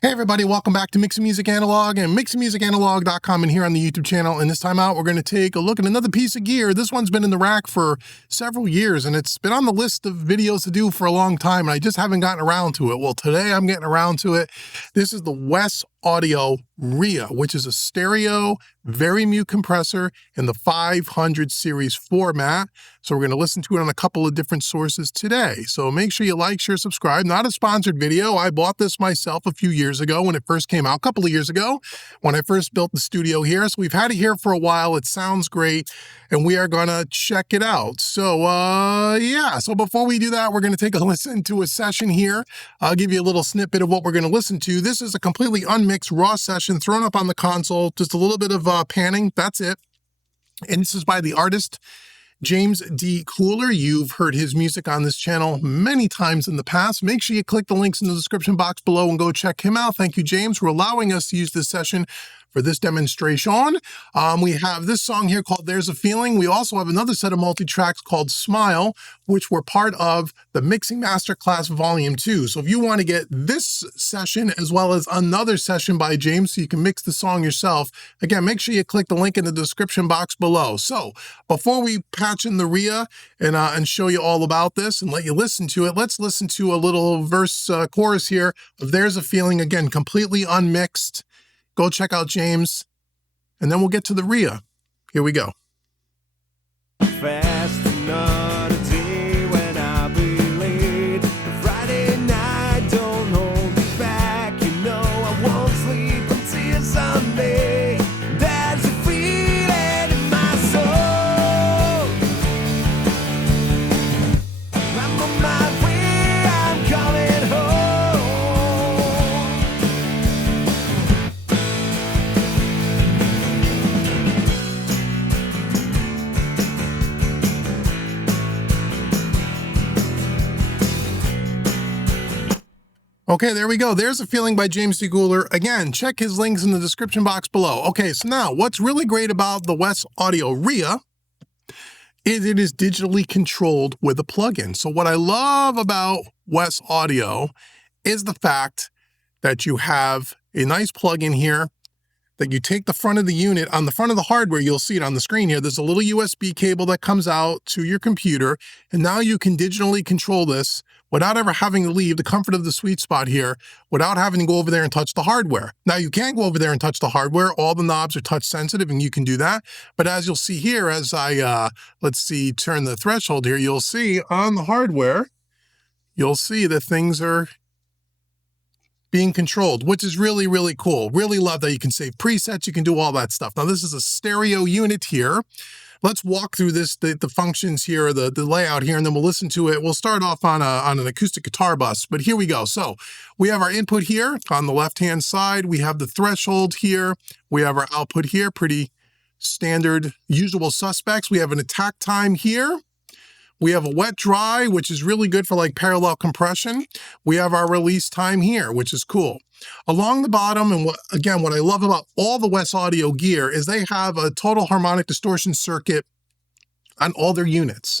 Hey everybody, welcome back to Mixing Music Analog and mixingmusicanalog.com and here on the YouTube channel. And this time out, we're going to take a look at another piece of gear. This one's been in the rack for several years and it's been on the list of videos to do for a long time and I just haven't gotten around to it. Well, today I'm getting around to it. This is the Wes Audio Rhea, which is a stereo Vari-Mu compressor in the 500 series format. So we're going to listen to it on a couple of different sources today. So make sure you like, share, subscribe. Not a sponsored video. I bought this myself a few years ago when it first came out, a couple of years ago when I first built the studio here. So we've had it here for a while. It sounds great and we are going to check it out. So yeah, so before we do that, we're going to take a listen to a session here. I'll give you a little snippet of what we're going to listen to. This is a completely unmixed raw session thrown up on the console, just a little bit of panning, that's it. And this is by the artist James D. Cooler. You've heard his music on this channel many times in the past. Make sure you click the links in the description box below and go check him out. Thank you, James, for allowing us to use this session for this demonstration. We have this song here called There's a Feeling. We also have another set of multi-tracks called Smile, which were part of the Mixing Masterclass Volume 2. So if you want to get this session as well as another session by James so you can mix the song yourself, again, make sure you click the link in the description box below. So before we patch in the Rhea and show you all about this and let you listen to it, let's listen to a little verse chorus here of There's a Feeling, again, completely unmixed. Go check out James, and then we'll get to the Rhea. Here we go. Fast another day when I be late. Friday night, don't hold me back. You know I won't sleep until Sunday. There's a feeling in my soul. I'm on my way, I'm coming home. Okay, there we go. There's a Feeling by James D. Cooler. Again, check his links in the description box below. Okay, so now what's really great about the Wes Audio Rhea is it is digitally controlled with a plugin. So what I love about Wes Audio is the fact that you have a nice plugin here that you take the front of the unit. On the front of the hardware, you'll see it on the screen here. There's a little USB cable that comes out to your computer, and now you can digitally control this without ever having to leave the comfort of the sweet spot here, without having to go over there and touch the hardware. Now, you can go over there and touch the hardware. All the knobs are touch sensitive, and you can do that. But as you'll see here, as I, let's see, turn the threshold here, you'll see on the hardware, you'll see that things are being controlled, which is really, really cool. Really love that you can save presets, you can do all that stuff. Now, this is a stereo unit here. Let's walk through this, the functions here, the layout here, and then we'll listen to it. We'll start off on an acoustic guitar bus, but here we go. So we have our input here on the left-hand side. We have the threshold here. We have our output here, pretty standard, usual suspects. We have an attack time here. We have a wet dry, which is really good for like parallel compression. We have our release time here, which is cool. Along the bottom, and what I love about all the Wes Audio gear is they have a total harmonic distortion circuit on all their units.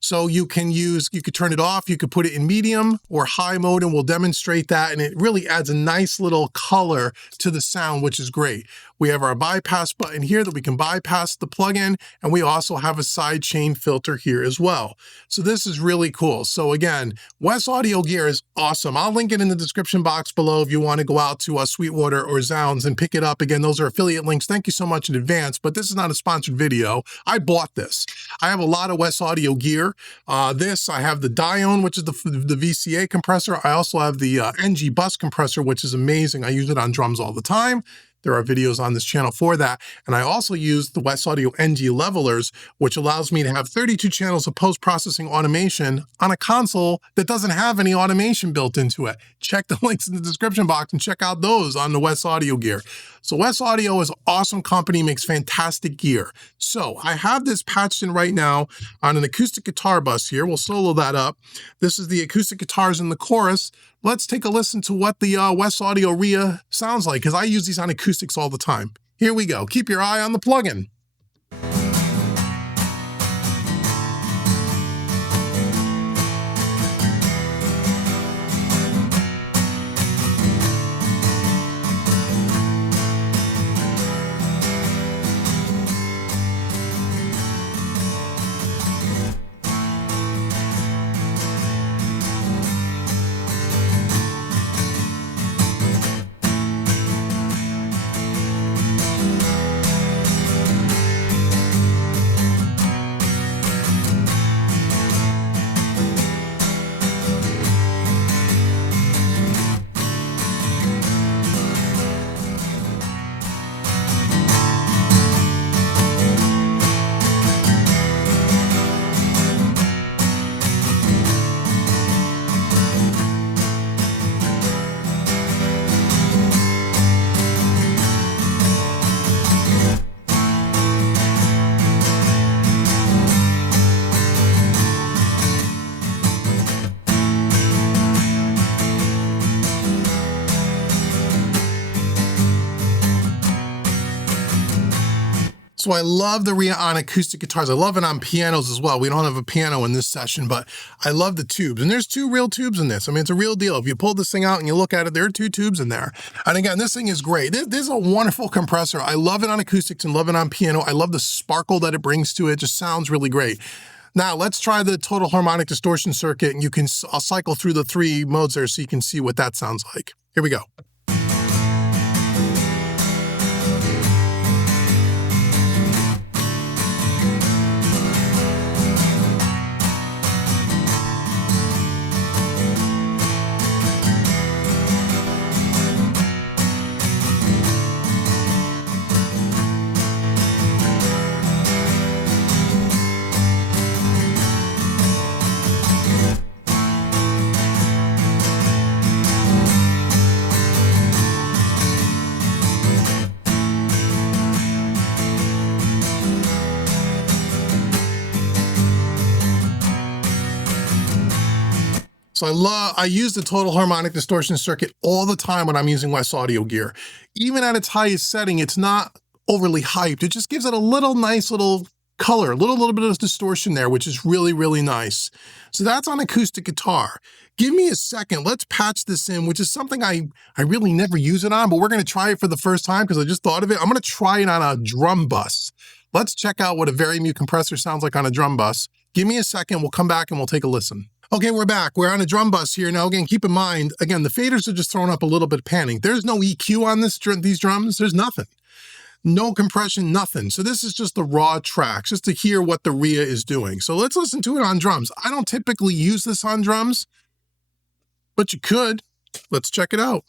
So you could turn it off, you could put it in medium or high mode, and we'll demonstrate that. And it really adds a nice little color to the sound, which is great. We have our bypass button here that we can bypass the plugin, and we also have a sidechain filter here as well. So this is really cool. So again, Wes Audio gear is awesome. I'll link it in the description box below if you want to go out to Sweetwater or Zounds and pick it up. Again, those are affiliate links. Thank you so much in advance, but this is not a sponsored video. I bought this. I have a lot of Wes Audio gear. I have the Dione, which is the VCA compressor. I also have the NG bus compressor, which is amazing. I use it on drums all the time. There are videos on this channel for that. And I also use the Wes Audio NG levelers, which allows me to have 32 channels of post-processing automation on a console that doesn't have any automation built into it. Check the links in the description box and check out those on the Wes Audio gear. So Wes Audio is an awesome company, makes fantastic gear. So I have this patched in right now on an acoustic guitar bus here. We'll solo that up. This is the acoustic guitars in the chorus. Let's take a listen to what the Wes Audio Rhea sounds like, because I use these on acoustics all the time. Here we go. Keep your eye on the plugin. So I love the Rhea on acoustic guitars. I love it on pianos as well. We don't have a piano in this session, but I love the tubes. And there's 2 real tubes in this. I mean, it's a real deal. If you pull this thing out and you look at it, there are 2 tubes in there. And again, this thing is great. This is a wonderful compressor. I love it on acoustics and love it on piano. I love the sparkle that it brings to it. It just sounds really great. Now let's try the total harmonic distortion circuit, and I'll cycle through the 3 modes there so you can see what that sounds like. Here we go. So I use the total harmonic distortion circuit all the time when I'm using Wes Audio gear. Even at its highest setting, it's not overly hyped. It just gives it a nice little color, a little bit of distortion there, which is really, really nice. So that's on acoustic guitar. Give me a second. Let's patch this in, which is something I really never use it on, but we're going to try it for the first time because I just thought of it. I'm going to try it on a drum bus. Let's check out what a Vari-Mu compressor sounds like on a drum bus. Give me a second. We'll come back and we'll take a listen. Okay, we're back. We're on a drum bus here. Now, again, keep in mind, again, the faders are just throwing up a little bit of panning. There's no EQ on these drums. There's nothing. No compression, nothing. So this is just the raw tracks, just to hear what the Rhea is doing. So let's listen to it on drums. I don't typically use this on drums, but you could. Let's check it out.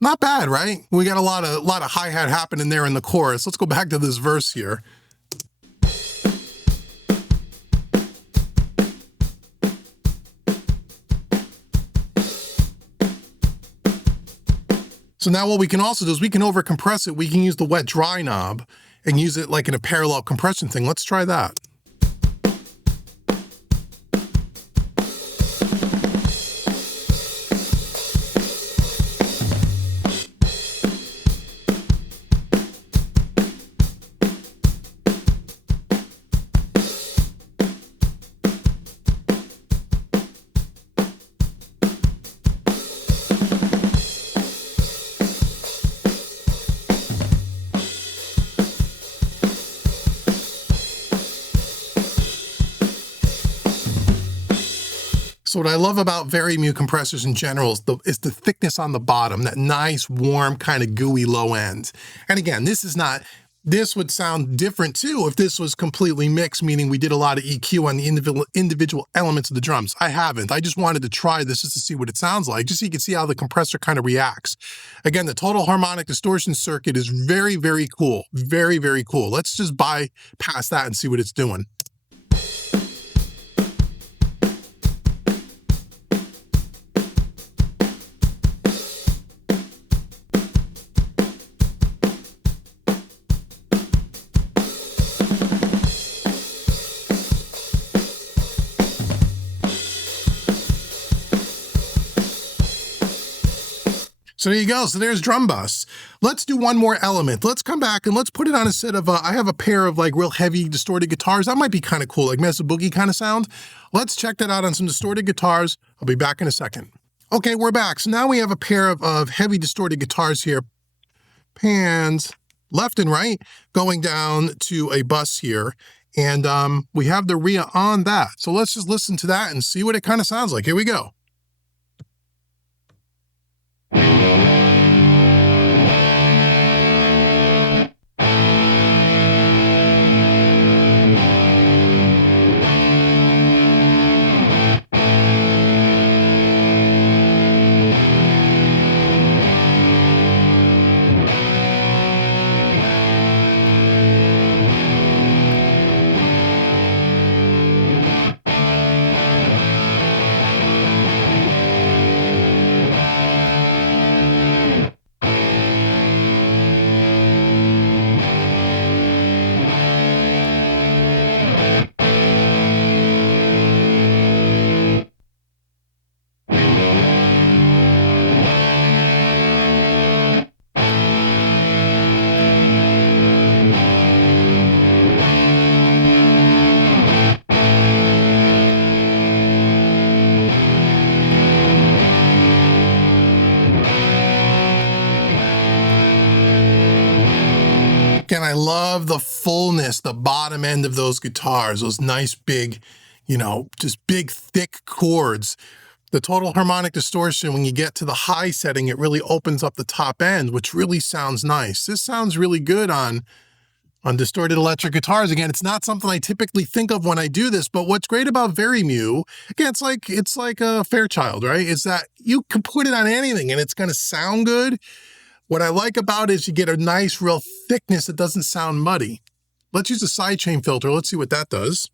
Not bad, right? We got a lot of hi-hat happening there in the chorus. Let's go back to this verse here. So now what we can also do is we can overcompress it. We can use the wet dry knob and use it like in a parallel compression thing. Let's try that. So what I love about Vari-Mu compressors in general is the thickness on the bottom, that nice, warm, kind of gooey low end. And again, this would sound different too if this was completely mixed, meaning we did a lot of EQ on the individual elements of the drums. I haven't. I just wanted to try this just to see what it sounds like, just so you can see how the compressor kind of reacts. Again, the total harmonic distortion circuit is very, very cool. Very, very cool. Let's just bypass that and see what it's doing. So there you go. So there's drum bus. Let's do one more element. Let's come back and let's put it on a set of, I have a pair of like real heavy distorted guitars. That might be kind of cool, like Mesa Boogie kind of sound. Let's check that out on some distorted guitars. I'll be back in a second. Okay, we're back. So now we have a pair of heavy distorted guitars here. Pans left and right going down to a bus here. And we have the Rhea on that. So let's just listen to that and see what it kind of sounds like. Here we go. And I love the fullness, the bottom end of those guitars, those nice big, just big, thick chords. The total harmonic distortion, when you get to the high setting, it really opens up the top end, which really sounds nice. This sounds really good on distorted electric guitars. Again, it's not something I typically think of when I do this, but what's great about Vari-Mu, again, it's like a Fairchild, right? Is that you can put it on anything and it's going to sound good. What I like about it is you get a nice real thickness that doesn't sound muddy. Let's use a sidechain filter. Let's see what that does.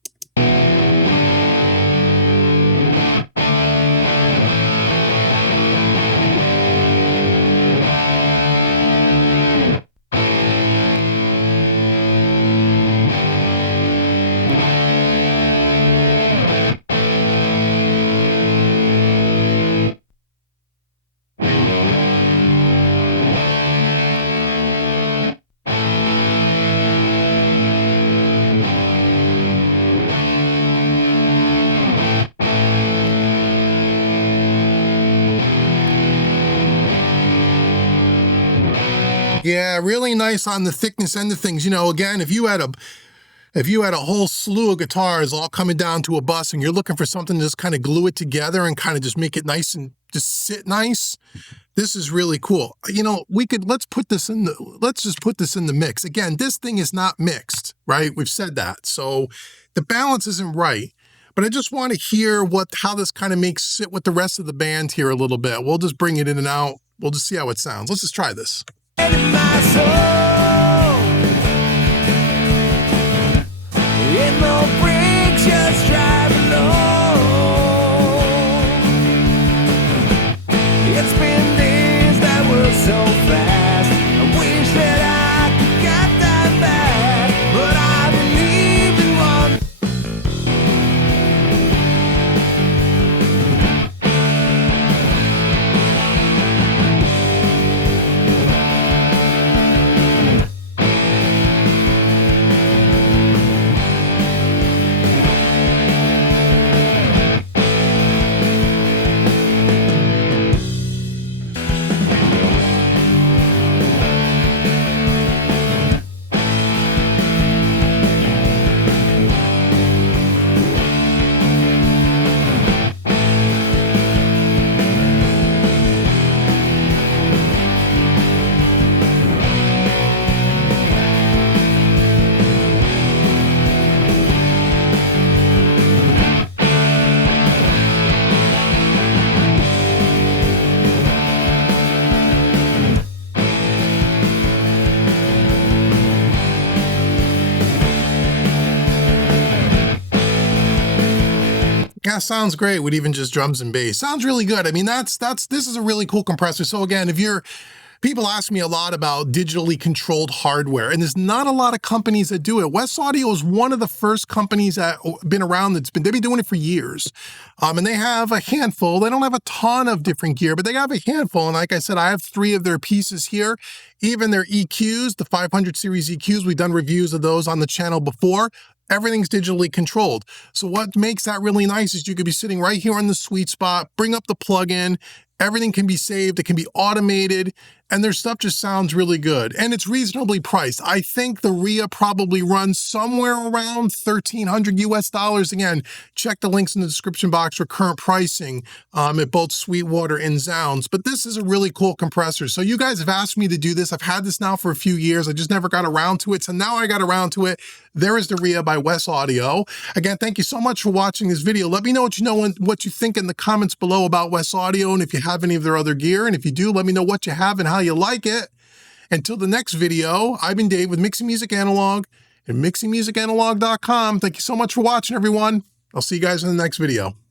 Yeah, really nice on the thickness end of things. Again, if you had a whole slew of guitars all coming down to a bus and you're looking for something to just kind of glue it together and kind of just make it nice and just sit nice, this is really cool. Let's just put this in the mix. Again, this thing is not mixed, right? We've said that. So the balance isn't right. But I just want to hear how this kind of makes sit with the rest of the band here a little bit. We'll just bring it in and out. We'll just see how it sounds. Let's just try this. In my soul, in the brakes, just drive alone. It's been days that were so fast. I wish that I could get that back, but I believe in one. Yeah, sounds great with even just drums and bass. Sounds really good. I mean, this is a really cool compressor. So again, if you're People ask me a lot about digitally controlled hardware, and there's not a lot of companies that do it. Wes Audio is one of the first companies that been around they've been doing it for years. And they have a handful. They don't have a ton of different gear, but they have a handful. And like I said, I have 3 of their pieces here. Even their EQs, the 500 series EQs, we've done reviews of those on the channel before. Everything's digitally controlled. So what makes that really nice is you could be sitting right here on the sweet spot, bring up the plug-in, everything can be saved, it can be automated, and their stuff just sounds really good. And it's reasonably priced. I think the Rhea probably runs somewhere around $1,300 US. Again, check the links in the description box for current pricing at both Sweetwater and Zounds. But this is a really cool compressor. So you guys have asked me to do this. I've had this now for a few years. I just never got around to it. So now I got around to it. There is the Rhea by Wes Audio. Again, thank you so much for watching this video. Let me know what you think in the comments below about Wes Audio and if you have any of their other gear. And if you do, let me know what you have and how you like it. Until the next video, I've been Dave with Mixing Music Analog and mixingmusicanalog.com. Thank you so much for watching, everyone. I'll see you guys in the next video.